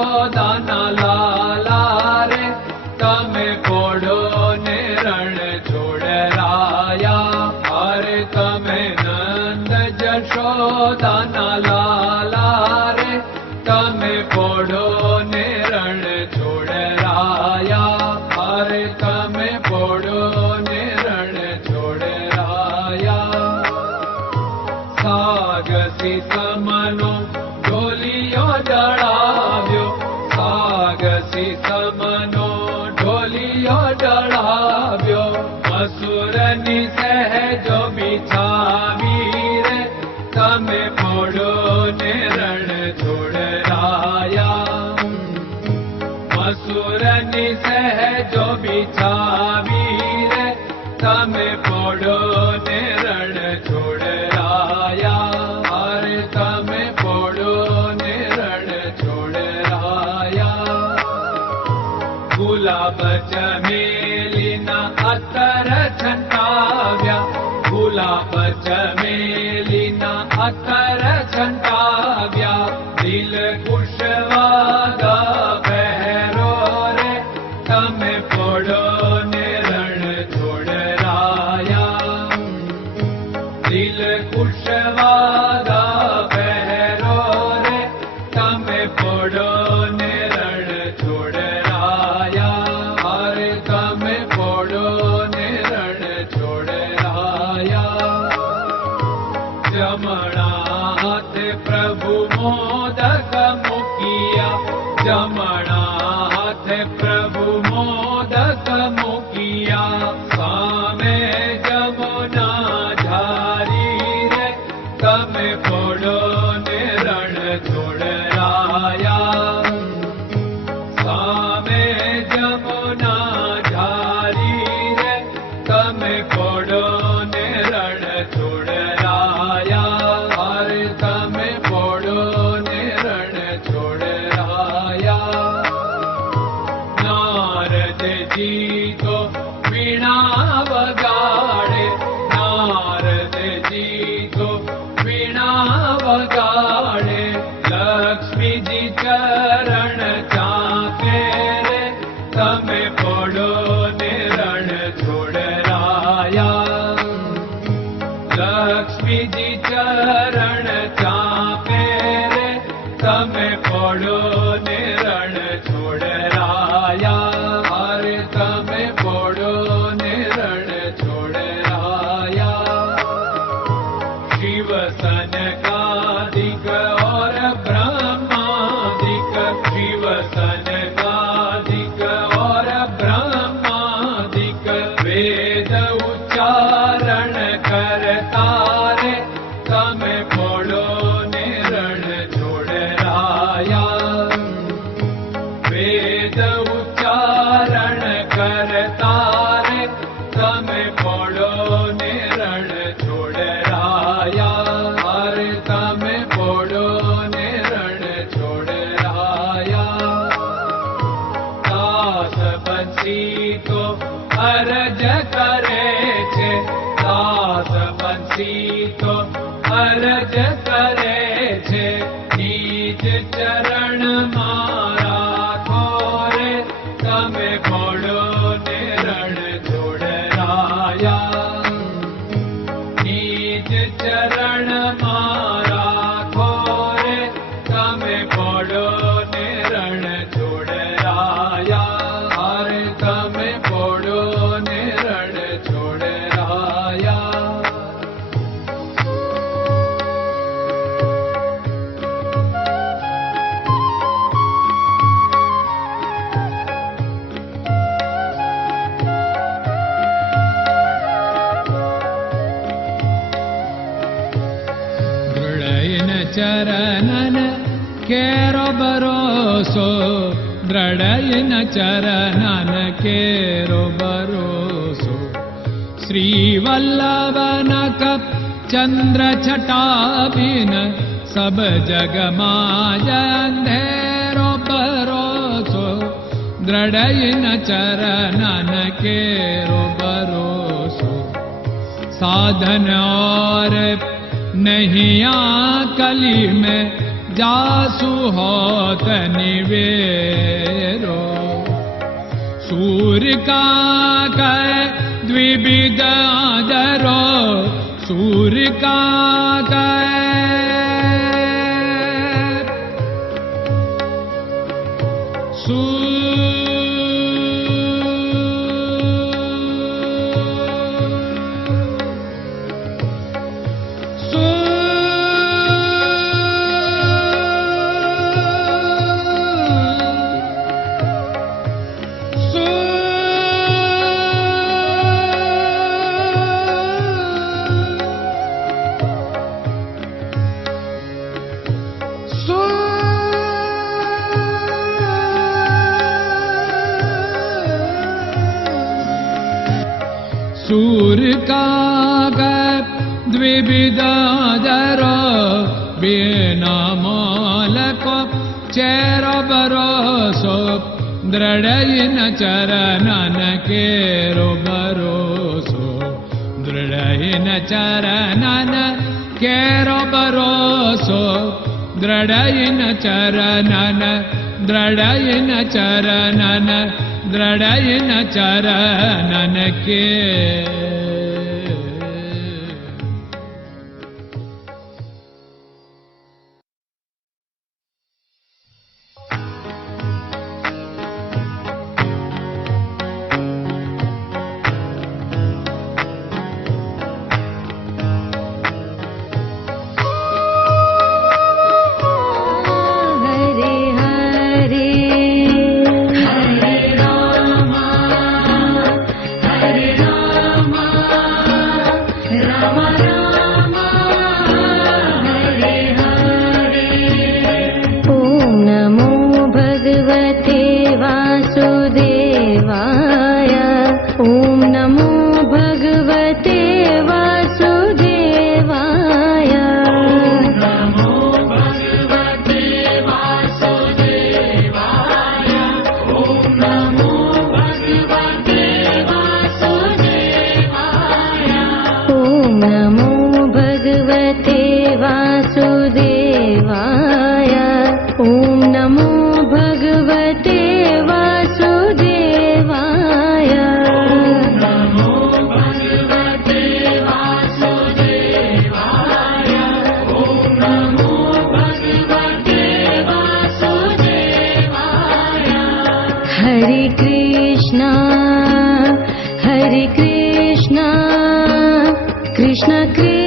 જશોદાના લાલા રે તમે પોડો ને રણ છોડરાયા. અરે તમે નંદ જશોદાના લાલા રે તમે પોડો ને રણ છોડરાયા. અરે તમે પોડો ને રણ છોડરાયા. સાગસી સમનો ઢોલિયો ડળાવ્યો, સાગસી સમનો ઢોલિયો ડળાવ્યો. મસૂરની સહેજો બિછાવી રે તમે પોડો ને રણ છોડરાયા. મસૂરની સહેજો બિછાવી રે તમે પોડો ને રણ છોડરાયા. અરે તમે પોડો ને રણ છોડરાયા. ગુલાબ ચમેલીના અત્તર છંટાવ્યા, ગુલાબ ચમેલીના અત્તર છંટાવ્યા. દિલ કુશવાદા પહેરો રે તમે પોડો ને રણ છોડરાયા. દિલ કુશવાદા પહેરો રે તમે પોડો ને રણ છોડરાયા. અરે તમે પોડો ને રણ છોડરાયા. જમણા હાથે પ્રભુ મોદક મૂકિયા, જમણા હાથે પ્રભુ મોદક મૂકિયા. સામે જમુના ઝારી રે તમે પોડો ને રણ છોડરાયા. સામે જમુના ઝારી રે તમે પોડો ને રણ છોડરાયા. અરે તમે પોડો ને રણ છોડરાયા. નારદજી તો વીણા વગાડે, નારદજી તો વીણા વગાડે. લક્ષ્મીજી ચરણ ચાકે રે તમે પોડો ને રણ છોડરાયા. લક્ષ્મીજી ચરણ ચાપે રે તમે પોડો ને રણ છોડરાયા. અરે તમે પોડો ને રણ છોડરાયા. શિવ સનકાદિક और ब्रह्मादिक, शिव सनकादिक और ब्रह्मादिक. वेद उच्चारण करता रे તમે પોડો ને રણ છોડરાયા. વેદ ઉચ્ચારણ કરતા રે તમે પોડો ને રણ છોડરાયા. અરે તમે પોડો ને રણ છોડરાયા. દાસ બંસી તો અરજ કરે છે, દાસ બંસી તો અરજ કરે છે. નીચ ચરણ મારા ખોરે તમે પોડો ને રણ છોડરાયા. નીચ ચરણ મારા ખોરે તમે પોડો ને રણ છોડરાયા. અરે તમે પોડો ને રણ છોડરાયા. ચરણન કેરો ભરોસો, દ્રઢયન ચરણન કેરો ભરોસો. શ્રી વલ્લભન કપ ચંદ્ર છટાબિન સબ જગમાં અંધેરો ભરોસો. દ્રઢયન ચરણન કેરો ભરોસો. साधन और नहीं कली में जासु होत निवेरो। सूर्य का कै द्विविध आदरो, सूर्य का सूर्य का द्विविधादरो, बिना मोल को चेर भरोसो, दृढ़ चरणन केरो भरोसो, दृढ़ चरणन केरो भरोसो, दृढ़ चरणन, दृढ़ चरणन, दृढ़ चरणन के। Krishna Krishna